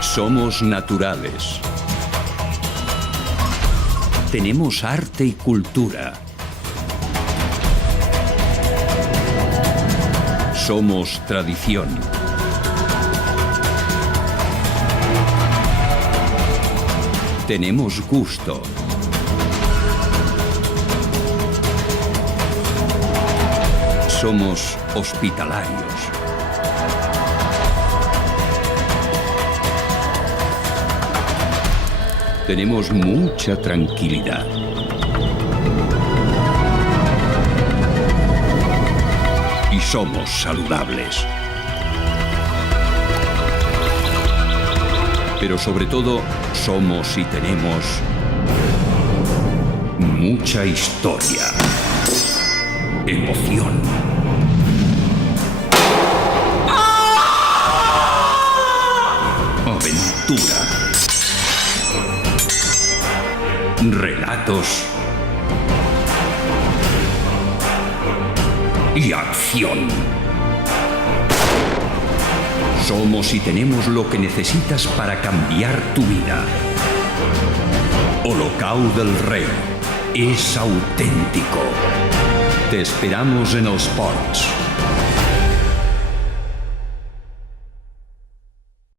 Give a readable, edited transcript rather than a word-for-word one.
Somos naturales. Tenemos arte y cultura. Somos tradición. Tenemos gusto. Somos hospitalarios. Tenemos mucha tranquilidad. Y somos saludables. Pero sobre todo, somos y tenemos mucha historia, emoción. Aventura. Relatos. Y acción. Somos y tenemos lo que necesitas para cambiar tu vida. Olocau del Rei es auténtico. Te esperamos en els ports.